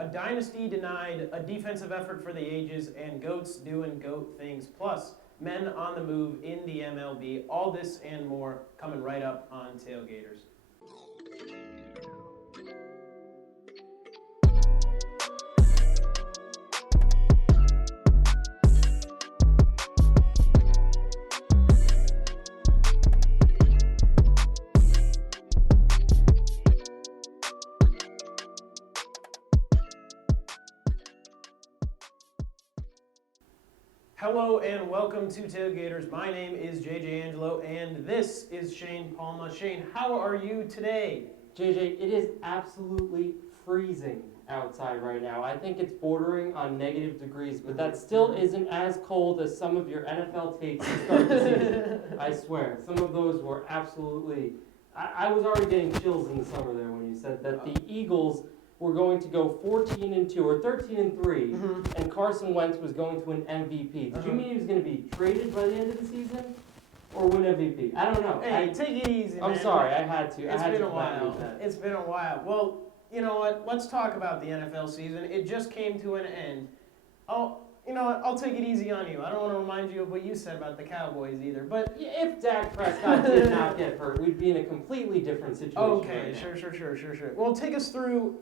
A dynasty denied, a defensive effort for the ages, and goats doing goat things. Plus, men on the move in the MLB. All this and more coming right up on Tailgaters. Hello and welcome to Tailgaters. My name is JJ Angelo and this is Shane Palma. Shane, how are you today? JJ, it is absolutely freezing outside right now. I think it's bordering on negative degrees, but that still isn't as cold as some of your NFL takes to start the season. I swear, some of those were absolutely... I was already getting chills in the summer there when you said that the Eagles were going to go 14-2 or 13-3, and Carson Wentz was going to win MVP. Did you mean he was going to be traded by the end of the season, or win MVP? I don't know. Hey, take it easy, man. I'm sorry, I had to. It's been a while. It's been a while. Well, you know what? Let's talk about the NFL season. It just came to an end. You know what? I'll take it easy on you. I don't want to remind you of what you said about the Cowboys either. But if Dak Prescott did not get hurt, we'd be in a completely different situation. Okay, right sure. Well, take us through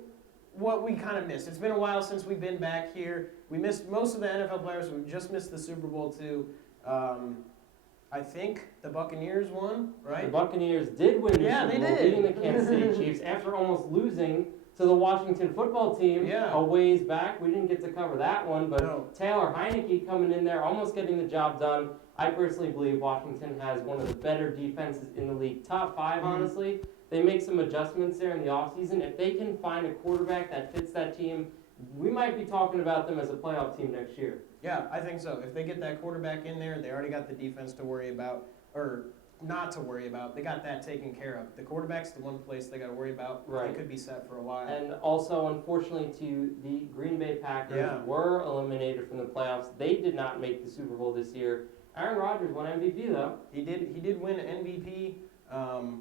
what we kind of missed. It's been a while since we've been back here. We missed most of the NFL players. We just missed the Super Bowl too. I think the Buccaneers won, right? The Buccaneers did win the Super Bowl, beating the Kansas City Chiefs after almost losing to the Washington football team a ways back. We didn't get to cover that one, but Taylor Heineke coming in there, almost getting the job done. I personally believe Washington has one of the better defenses in the league. Top 5, honestly. They make some adjustments there in the offseason. If they can find a quarterback that fits that team, we might be talking about them as a playoff team next year. Yeah, I think so. If they get that quarterback in there, they already got the defense to worry about, or not to worry about. They got that taken care of. The quarterback's the one place they got to worry about. Right. They could be set for a while. And also, unfortunately, the Green Bay Packers were eliminated from the playoffs. They did not make the Super Bowl this year. Aaron Rodgers won MVP, though. He did win MVP.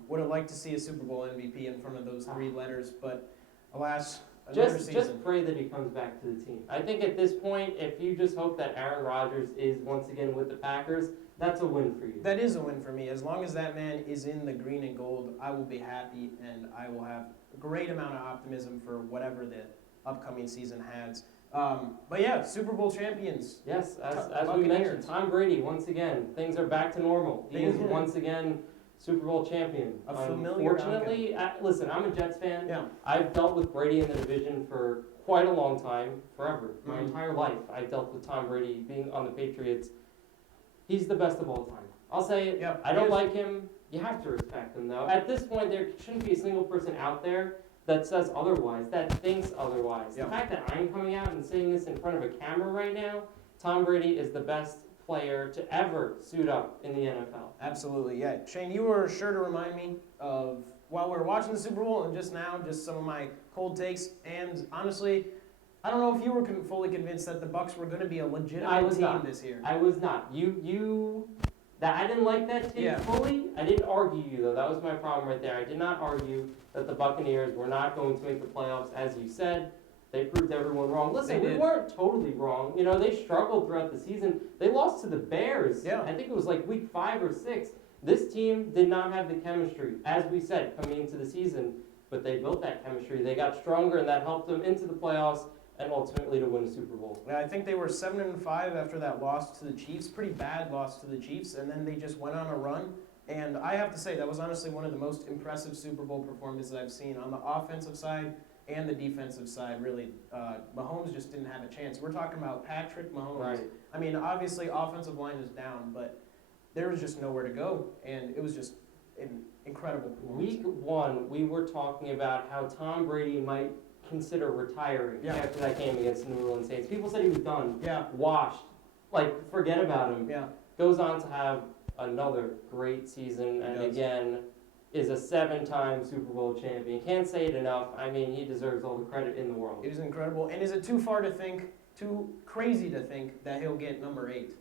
Would have liked to see a Super Bowl MVP in front of those 3 letters, but alas, another season. Just pray that he comes back to the team. I think at this point, if you just hope that Aaron Rodgers is once again with the Packers, that's a win for you. That is a win for me. As long as that man is in the green and gold, I will be happy, and I will have a great amount of optimism for whatever the upcoming season has. But yeah, Super Bowl champions. Yes, as we mentioned, Tom Brady, once again, things are back to normal. He is once again Super Bowl champion. Unfortunately, listen, I'm a Jets fan. Yeah. I've dealt with Brady in the division for quite a long time, forever. My entire life, I've dealt with Tom Brady being on the Patriots. He's the best of all time. I'll say it. Yep. I don't like him. You have to respect him, though. At this point, there shouldn't be a single person out there that says otherwise, that thinks otherwise. Yep. The fact that I'm coming out and saying this in front of a camera right now, Tom Brady is the best player to ever suit up in the NFL. Absolutely, yeah. Shane, you were sure to remind me of, while we were watching the Super Bowl and just now, just some of my cold takes. And honestly, I don't know if you were fully convinced that the Bucs were going to be a legitimate team this year. I was not. I didn't like that team fully. I didn't argue you, though. That was my problem right there. I did not argue that the Buccaneers were not going to make the playoffs, as you said. They proved everyone wrong. Listen, we weren't totally wrong. You know, they struggled throughout the season. They lost to the Bears. Yeah. I think it was like week 5 or 6. This team did not have the chemistry, as we said, coming into the season. But they built that chemistry. They got stronger, and that helped them into the playoffs and ultimately to win the Super Bowl. Yeah, I think they were 7-5 after that loss to the Chiefs. Pretty bad loss to the Chiefs. And then they just went on a run. And I have to say, that was honestly one of the most impressive Super Bowl performances I've seen on the offensive side and the defensive side. Really, Mahomes just didn't have a chance. We're talking about Patrick Mahomes. Right. I mean, obviously, offensive line is down, but there was just nowhere to go, and it was just an incredible performance. Week 1, we were talking about how Tom Brady might consider retiring after that game against the New Orleans Saints. People said he was done, washed, like forget about him. Yeah. Goes on to have another great season, and again, is a 7-time Super Bowl champion. Can't say it enough. I mean, he deserves all the credit in the world. It is incredible. And is it too crazy to think that he'll get number 8?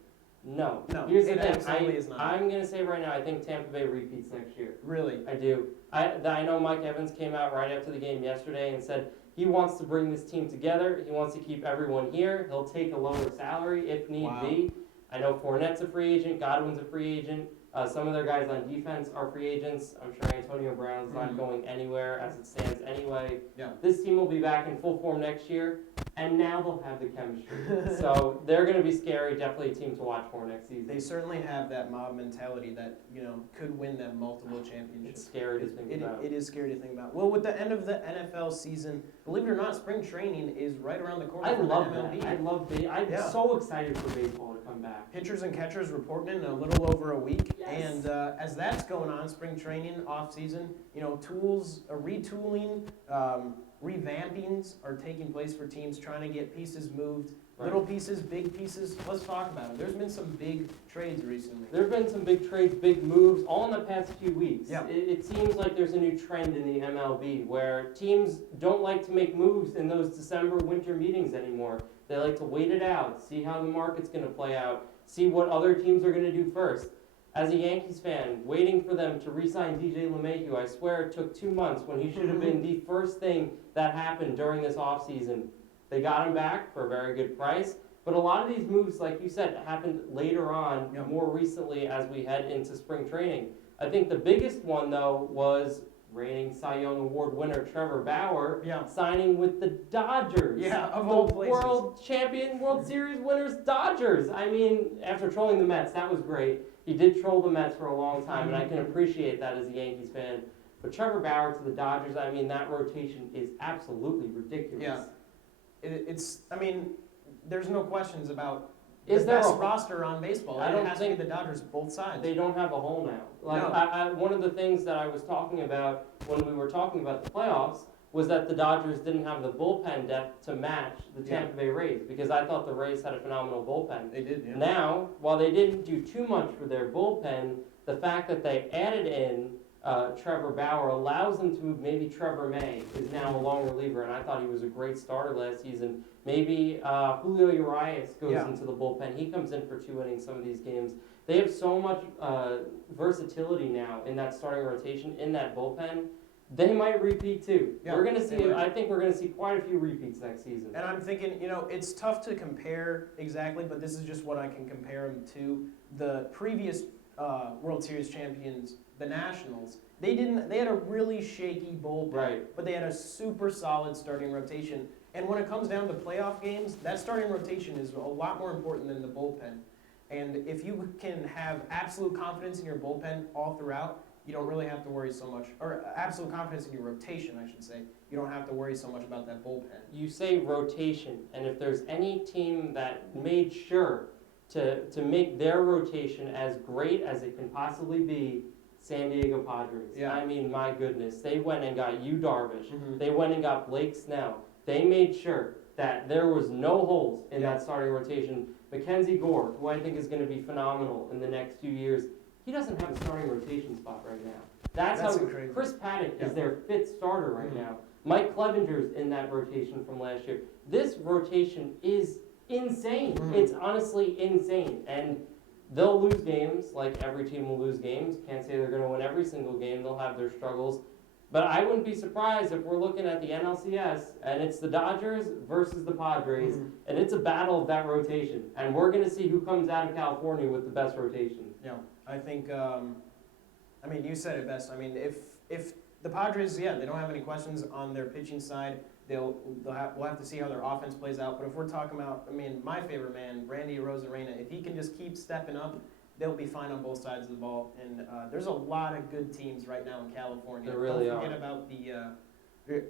No. Here's the thing. Absolutely is not. I'm going to say right now, I think Tampa Bay repeats next year. Really? I do. I know Mike Evans came out right after the game yesterday and said He wants to bring this team together. He wants to keep everyone here. He'll take a lower salary if need be. I know Fournette's a free agent. Godwin's a free agent. Some of their guys on defense are free agents. I'm sure Antonio Brown's not going anywhere as it stands anyway. Yeah. This team will be back in full form next year, and now they'll have the chemistry. So they're going to be scary. Definitely a team to watch for next season. They certainly have that mob mentality that, could win them multiple championships. It's scary to think about. It is scary to think about. Well, with the end of the NFL season, believe it or not, spring training is right around the corner. I love MLB. that. I'm so excited for baseball to come back. Pitchers and catchers reporting in a little over a week. Yes. And as that's going on, spring training, off season, tools, retooling, revampings are taking place for teams trying to get pieces moved. Right. Little pieces, big pieces. Let's talk about them. There's been some big trades recently. There have been some big trades, big moves, all in the past few weeks. Yeah. It seems like there's a new trend in the MLB where teams don't like to make moves in those December winter meetings anymore. They like to wait it out, see how the market's going to play out, see what other teams are going to do first. As a Yankees fan, waiting for them to re-sign DJ LeMahieu, I swear it took 2 months when he should have been the first thing that happened during this offseason. They got him back for a very good price, but a lot of these moves, like you said, happened later on, more recently as we head into spring training. I think the biggest one, though, was reigning Cy Young Award winner Trevor Bauer signing with the Dodgers. Yeah, of all places. World champion, World Series winners, Dodgers. I mean, after trolling the Mets, that was great. He did troll the Mets for a long time, and I can appreciate that as a Yankees fan. But Trevor Bauer to the Dodgers, I mean, that rotation is absolutely ridiculous. Yeah. There's no questions about Is the there best a roster on baseball. I don't it has think to be the Dodgers, both sides. They don't have a hole now. Like No. one of the things that I was talking about when we were talking about the playoffs was that the Dodgers didn't have the bullpen depth to match the Tampa Bay Rays, because I thought the Rays had a phenomenal bullpen. They did, yeah. Now, while they didn't do too much for their bullpen, the fact that they added in Trevor Bauer allows them to move. Maybe Trevor May is now a long reliever, and I thought he was a great starter last season. Maybe Julio Urias goes into the bullpen. He comes in for 2 innings some of these games. They have so much versatility now in that starting rotation, in that bullpen. They might repeat too. Yeah, we're going to see. I think we're going to see quite a few repeats next season. And I'm thinking, it's tough to compare exactly, but this is just what I can compare them to. The previous World Series champions, the Nationals, they had a really shaky bullpen, but they had a super solid starting rotation. And when it comes down to playoff games, that starting rotation is a lot more important than the bullpen. And if you can have absolute confidence in your bullpen all throughout, you don't really have to worry so much, or absolute confidence in your rotation, I should say. You don't have to worry so much about that bullpen. You say rotation, and if there's any team that made sure to make their rotation as great as it can possibly be, San Diego Padres. Yeah. I mean, my goodness. They went and got Yu Darvish. Mm-hmm. They went and got Blake Snell. They made sure that there was no holes in that starting rotation. Mackenzie Gore, who I think is going to be phenomenal in the next few years, he doesn't have a starting rotation spot right now. That's how crazy. Chris Paddock is their 5th starter right now. Mike Clevenger's in that rotation from last year. This rotation is insane. It's honestly insane. And they'll lose games, like every team will lose games. Can't say they're going to win every single game. They'll have their struggles. But I wouldn't be surprised if we're looking at the NLCS and it's the Dodgers versus the Padres, and it's a battle of that rotation. And we're going to see who comes out of California with the best rotation. Yeah, I think, you said it best. I mean, if the Padres, they don't have any questions on their pitching side. We'll have to see how their offense plays out. But if we're talking about, my favorite man, Randy Arozarena, if he can just keep stepping up, they'll be fine on both sides of the ball. And there's a lot of good teams right now in California. There really Don't forget about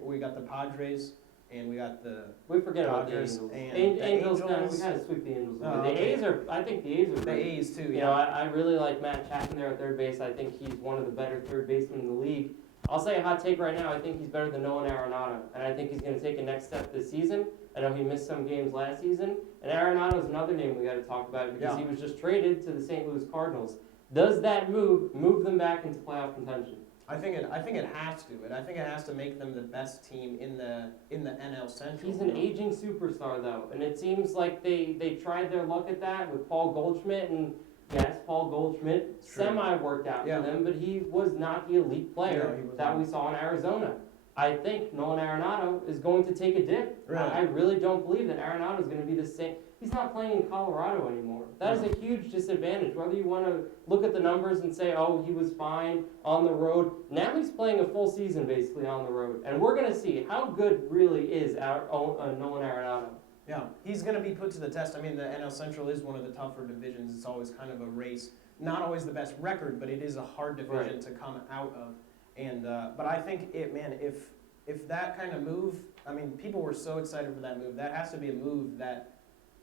we got the Padres and we got the We forget Dodgers about the Angels. and the Angels, Angels. we kind of sweep the Angels. Oh, the okay. A's are, I think the A's are the great. A's too. You know, I really like Matt Chapman there at third base. I think he's one of the better third basemen in the league. I'll say a hot take right now. I think he's better than Nolan Arenado, and I think he's going to take a next step this season. I know he missed some games last season, and Arenado is another name we got to talk about because he was just traded to the St. Louis Cardinals. Does that move them back into playoff contention? I think it has to. I think it has to make them the best team in the NL Central. He's an aging superstar though, and it seems like they tried their luck at that with Paul Goldschmidt, and yes, Paul Goldschmidt semi worked out for them, but he was not the elite player that we saw in Arizona. I think Nolan Arenado is going to take a dip. Really? I really don't believe that Arenado is going to be the same. He's not playing in Colorado anymore. That is a huge disadvantage. Whether you want to look at the numbers and say, oh, he was fine on the road, now he's playing a full season basically on the road. And we're going to see how good really is Nolan Arenado. Yeah, he's going to be put to the test. I mean, the NL Central is one of the tougher divisions. It's always kind of a race. Not always the best record, but it is a hard division to come out of. And but I think if that kind of move, I mean, people were so excited for that move. That has to be a move that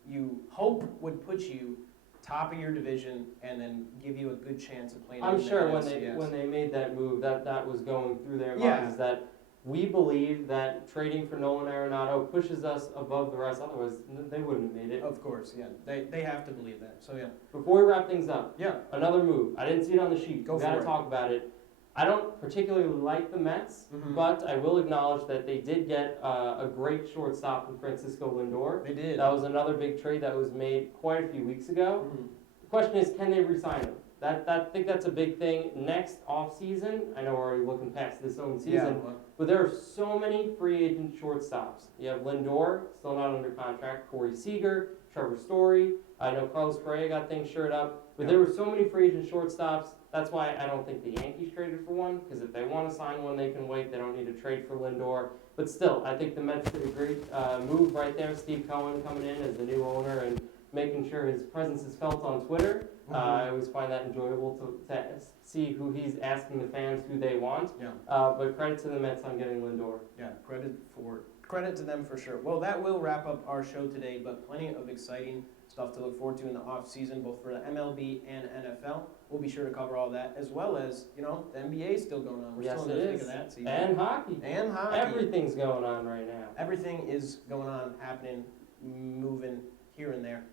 you hope would put you top of your division and then give you a good chance of playing. I'm in the sure NLCS. when they made that move, that was going through their Yeah. minds that we believe that trading for Nolan Arenado pushes us above the rest. Otherwise, they wouldn't have made it. Of course, yeah. They have to believe that. So yeah. Before we wrap things up, Yeah. another move. I didn't see it on the sheet. Go We for got to it. talk about it. I don't particularly like the Mets, Mhm. but I will acknowledge that they did get a great shortstop in Francisco Lindor. They did. That was another big trade that was made quite a few weeks ago. Mhm. The question is, can they re-sign him? I think that's a big thing. Next off-season, I know we're already looking past this own season, Yeah, well, but there are so many free agent shortstops. You have Lindor, still not under contract, Corey Seager, Trevor Story. I know Carlos Correa got things shored up, but there were so many free agent shortstops. That's why I don't think the Yankees traded for one, because if they want to sign one, they can wait. They don't need to trade for Lindor. But still, I think the Mets did a great move right there. Steve Cohen coming in as the new owner and making sure his presence is felt on Twitter. I always find that enjoyable to see who he's asking the fans who they want. Yeah. But credit to the Mets on getting Lindor. Yeah, credit to them for sure. Well, that will wrap up our show today, but plenty of exciting stuff to look forward to in the off season, both for the MLB and NFL. We'll be sure to cover all that, as well as, the NBA is still going on. We're Yes, still in it the thick is. of that season. And hockey. And hockey. Everything's going on right now. Everything is going on, happening, moving here and there.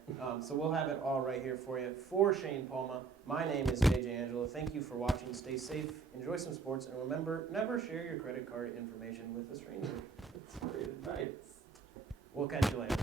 So we'll have it all right here for you. For Shane Palma, my name is JJ Angelo. Thank you for watching. Stay safe, enjoy some sports, and remember, never share your credit card information with a stranger. It's great advice. We'll catch you later.